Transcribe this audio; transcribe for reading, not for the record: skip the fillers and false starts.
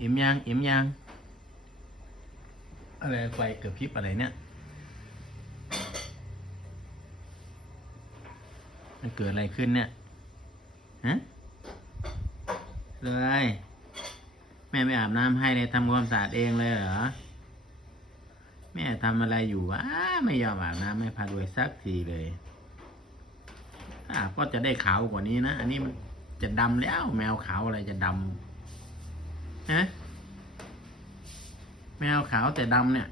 อิ่มยังอิ่มยังอะไรไฟเกิดพริบอะไรเนี่ยมันเกิดอะไรขึ้นเนี่ยฮะเลยแม่ไม่อาบน้ำให้เลยทำความสะอาดเองเลยเหรอแม่ทำอะไรอยู่วะไม่ยอมอาบน้ำไม่พารวยสักทีเลยถ้าอาบก็จะได้ขาวกว่านี้นะอันนี้มันจะดำแล้วแมวขาวอะไรจะดำฮะแมวขาวแต่ดำเนี่ย